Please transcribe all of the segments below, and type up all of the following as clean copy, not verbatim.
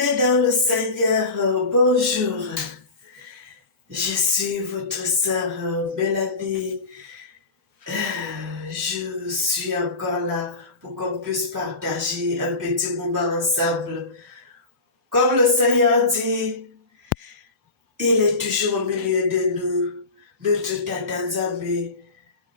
Bien-aimés dans le Seigneur, bonjour. Je suis votre sœur Mélanie. Je suis encore là pour qu'on puisse partager un petit moment ensemble. Comme le Seigneur dit, il est toujours au milieu de nous. Notre tata Nzambe,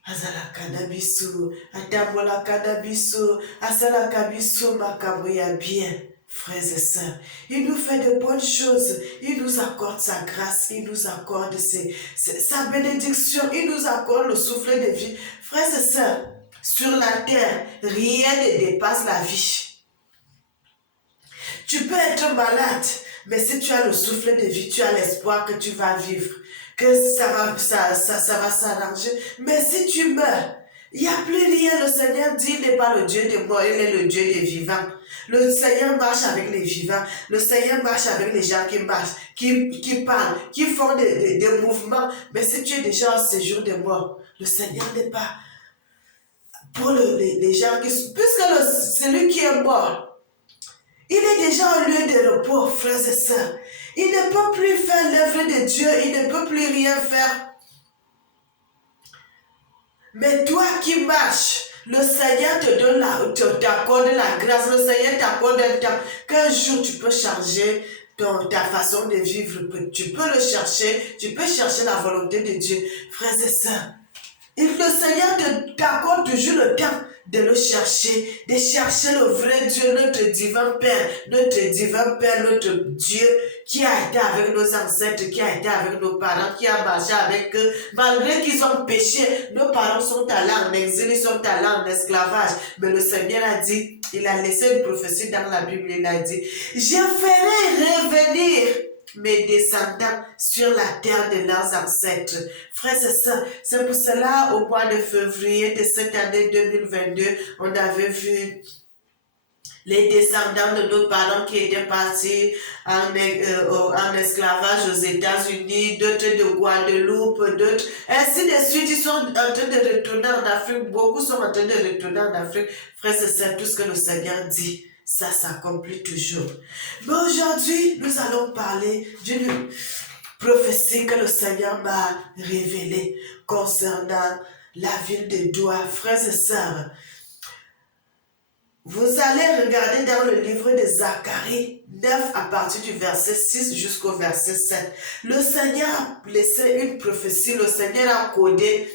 azalaka na biso, atambolaka biso, asalaka biso makambo ya bien. Frères et sœurs, il nous fait de bonnes choses, il nous accorde sa grâce, il nous accorde sa bénédiction, il nous accorde le souffle de vie. Frères et sœurs, sur la terre, rien ne dépasse la vie. Tu peux être malade, mais si tu as le souffle de vie, tu as l'espoir que tu vas vivre, que ça va s'arranger. Mais si tu meurs, il n'y a plus rien. Le Seigneur dit, il n'est pas le Dieu des morts, il est le Dieu des vivants. Le Seigneur marche avec les vivants. Le Seigneur marche avec les gens qui marchent, qui parlent, qui font des mouvements. Mais si tu es déjà en séjour des morts, le Seigneur n'est pas pour les gens qui... Puisque celui qui est mort, il est déjà au lieu de repos, frères et sœurs. Il ne peut plus faire l'œuvre de Dieu, il ne peut plus rien faire. Mais toi qui marches, le Seigneur t'accorde la grâce, le Seigneur t'accorde un temps qu'un jour tu peux changer ta façon de vivre. Tu peux le chercher, tu peux chercher la volonté de Dieu. Frères et sœurs, le Seigneur t'accorde toujours le temps de le chercher, de chercher le vrai Dieu, notre divin Père, notre Dieu qui a été avec nos ancêtres, qui a été avec nos parents, qui a marché avec eux. Malgré qu'ils ont péché, nos parents sont allés en exil, ils sont allés en esclavage. Mais le Seigneur a dit, il a laissé une prophétie dans la Bible, il a dit, je ferai revenir mes descendants sur la terre de leurs ancêtres. Frères et sœurs, c'est pour cela, au mois de février de cette année 2022, on avait vu les descendants de nos parents qui étaient partis en esclavage aux États-Unis, d'autres de Guadeloupe, d'autres, ainsi de suite. Ils sont en train de retourner en Afrique. Beaucoup sont en train de retourner en Afrique. Frères et sœurs, tout ce que le Seigneur dit, ça s'accomplit toujours. Mais aujourd'hui, nous allons parler d'une prophétie que le Seigneur m'a révélée concernant la ville de Douala. Frères et sœurs, vous allez regarder dans le livre de Zacharie 9 à partir du verset 6 jusqu'au verset 7. Le Seigneur a laissé une prophétie, le Seigneur a codé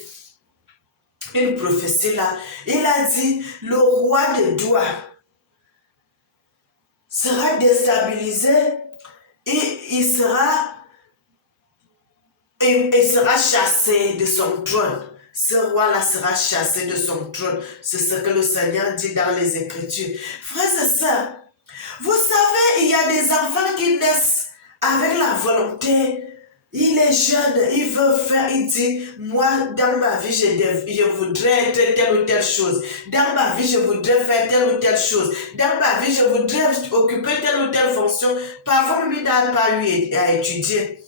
une prophétie là. Il a dit, le roi de Douala sera déstabilisé et il sera chassé de son trône. Ce roi-là sera chassé de son trône. C'est ce que le Seigneur dit dans les Écritures. Frères et sœurs, vous savez, il y a des enfants qui naissent avec la volonté. Il est jeune, il veut faire, il dit, moi, dans ma vie, je voudrais être telle ou telle chose. Dans ma vie, je voudrais faire telle ou telle chose. Dans ma vie, je voudrais occuper telle ou telle fonction. Parfois, lui n'a pas eu à étudier.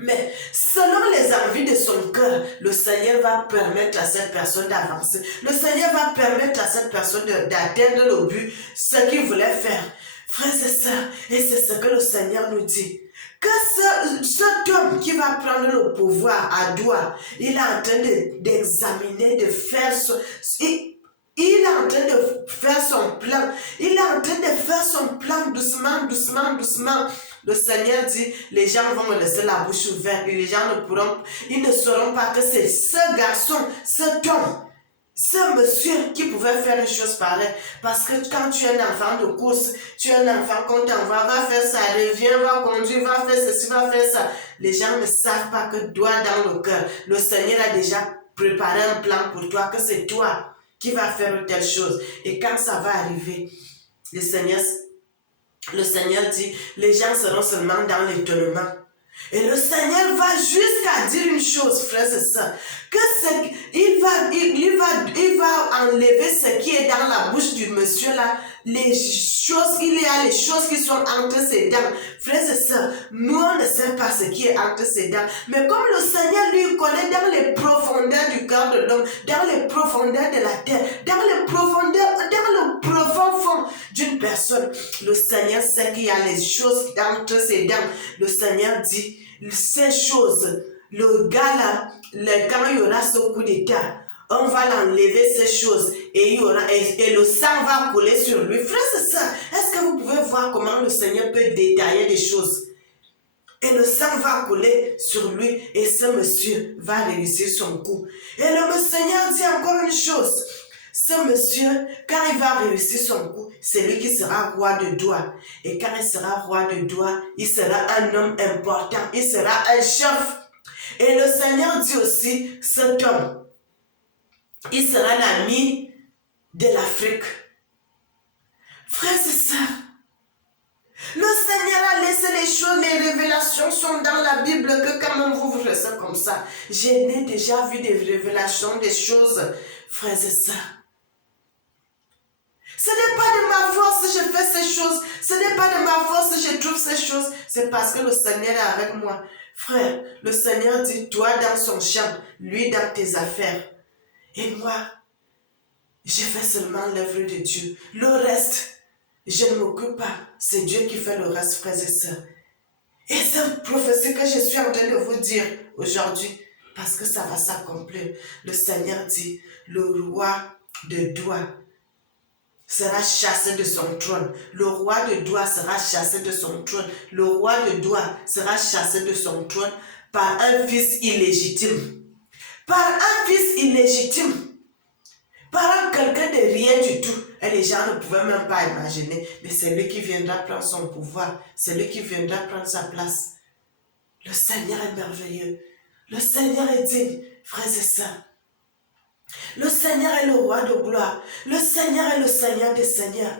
Mais selon les envies de son cœur, le Seigneur va permettre à cette personne d'avancer. Le Seigneur va permettre à cette personne d'atteindre le but, ce qu'il voulait faire. Frères et sœurs, et c'est ce que le Seigneur nous dit. Que cet homme qui va prendre le pouvoir à Douala, il est en train d'examiner, de faire il est en train de faire son plan. Il est en train de faire son plan doucement, doucement, doucement. Le Seigneur dit, les gens vont me laisser la bouche ouverte et les gens ils ne sauront pas que c'est ce garçon, cet homme, ce monsieur qui pouvait faire une chose pareille. Parce que quand tu es un enfant de course, tu es un enfant qu'on t'envoie, va faire ça, reviens, va conduire, va faire ceci, va faire ça. Les gens ne savent pas que toi dans le cœur, le Seigneur a déjà préparé un plan pour toi, que c'est toi qui va faire telle chose. Et quand ça va arriver, le Seigneur dit, les gens seront seulement dans l'étonnement. Et le Seigneur va jusqu'à dire une chose, frères et sœurs, il va enlever ce qui est dans la bouche du monsieur là, les choses, il y a les choses qui sont entre ses dents. Frères et sœurs, nous on ne sait pas ce qui est entre ses dents. Mais comme le Seigneur lui connaît dans les profondeurs du cœur de l'homme, dans les profondeurs de la terre, dans les profondeurs, dans le profond fond d'une personne, le Seigneur sait qu'il y a les choses entre ses dents. Le Seigneur dit, ces choses, le gars là, quand il y aura ce coup d'état, on va l'enlever ces choses et, et le sang va couler sur lui. Frère, c'est ça. Est-ce que vous pouvez voir comment le Seigneur peut détailler des choses? Et le sang va couler sur lui et ce monsieur va réussir son coup. Et le Seigneur dit encore une chose. Ce monsieur, quand il va réussir son coup, c'est lui qui sera roi de Doua. Et quand il sera roi de Doua, il sera un homme important. Il sera un chef. Et le Seigneur dit aussi, cet homme, il sera l'ami de l'Afrique. Frères et sœurs, le Seigneur a laissé les choses, les révélations sont dans la Bible, que quand on vous ouvre ça comme ça, j'ai déjà vu des révélations, des choses, frères et sœurs. Ce n'est pas de ma force si je fais ces choses, ce n'est pas de ma force si je trouve ces choses, c'est parce que le Seigneur est avec moi. Frère, le Seigneur dit, toi dans son champ, lui dans tes affaires. Et moi, je fais seulement l'œuvre de Dieu. Le reste, je ne m'occupe pas. C'est Dieu qui fait le reste, frères et sœurs. Et cette prophétie que je suis en train de vous dire aujourd'hui, parce que ça va s'accomplir, le Seigneur dit, le roi de Doua sera chassé de son trône. Le roi de Doua sera chassé de son trône. Le roi de Doua sera chassé de son trône par un fils illégitime. Par un fils illégitime. Par quelqu'un de rien du tout. Et les gens ne pouvaient même pas imaginer. Mais c'est lui qui viendra prendre son pouvoir. C'est lui qui viendra prendre sa place. Le Seigneur est merveilleux. Le Seigneur est digne, frères et sœurs. Le Seigneur est le roi de gloire. Le Seigneur est le Seigneur des Seigneurs.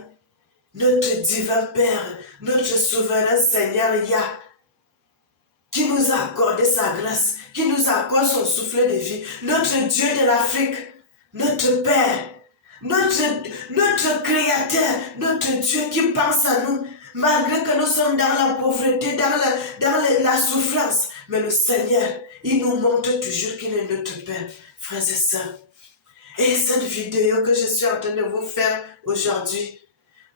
Notre divin Père, notre souverain Seigneur Yah, qui nous a accordé sa grâce, qui nous accorde son souffle de vie. Notre Dieu de l'Afrique, notre Père, notre Créateur, notre Dieu qui pense à nous, malgré que nous sommes dans la pauvreté, dans la souffrance. Mais le Seigneur, il nous montre toujours qu'il est notre Père, frères et sœurs. Et cette vidéo que je suis en train de vous faire aujourd'hui,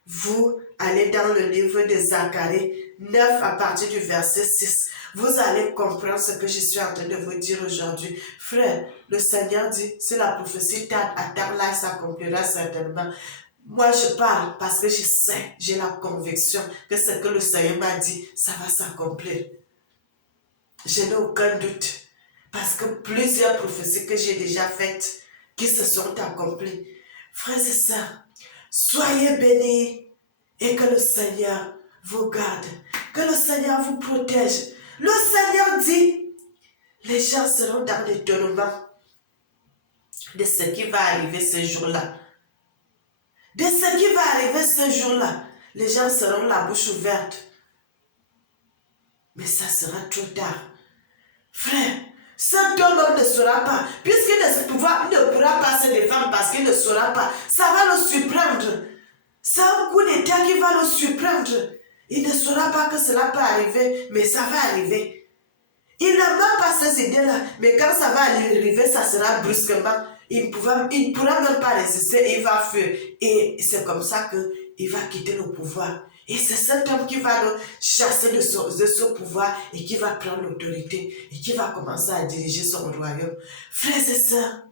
vous allez dans le livre de Zacharie 9 à partir du verset 6. Vous allez comprendre ce que je suis en train de vous dire aujourd'hui. Frère, le Seigneur dit, si la prophétie tarde à terme, là, ça s'accomplira certainement. Moi, je parle parce que je sais, j'ai la conviction que ce que le Seigneur m'a dit, ça va s'accomplir. Je n'ai aucun doute. Parce que plusieurs prophéties que j'ai déjà faites, qui se sont accomplies. Frères et sœurs, soyez bénis et que le Seigneur vous garde, que le Seigneur vous protège. Le Seigneur dit, les gens seront dans l'étonnement de ce qui va arriver ce jour-là. De ce qui va arriver ce jour-là, les gens seront la bouche ouverte. Mais ça sera trop tard. Frère, cet homme ne saura pas, puisqu'il ne pourra pas se défendre parce qu'il ne saura pas. Ça va le surprendre. C'est un coup d'état qui va le surprendre. Il ne saura pas que cela peut arriver, mais ça va arriver. Il n'a même pas ces idées-là, mais quand ça va arriver, ça sera brusquement. Il ne pourra même pas résister et il va fuir. Et c'est comme ça qu'il va quitter le pouvoir. Et c'est cet homme qui va le chasser de ce pouvoir et qui va prendre l'autorité et qui va commencer à diriger son royaume. Frères et sœurs,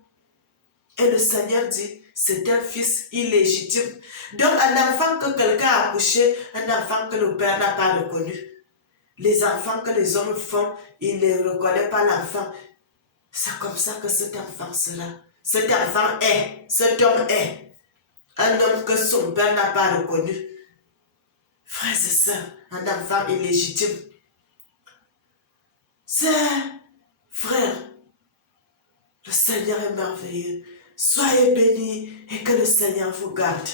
et le Seigneur dit, c'est un fils illégitime. Donc un enfant que quelqu'un a accouché, un enfant que le père n'a pas reconnu. Les enfants que les hommes font, ils ne reconnaissent pas l'enfant. C'est comme ça que cet enfant sera. Cet homme est un homme que son père n'a pas reconnu. Frères et sœurs, un enfant illégitime. C'est, frère, le Seigneur est merveilleux. Soyez bénis et que le Seigneur vous garde.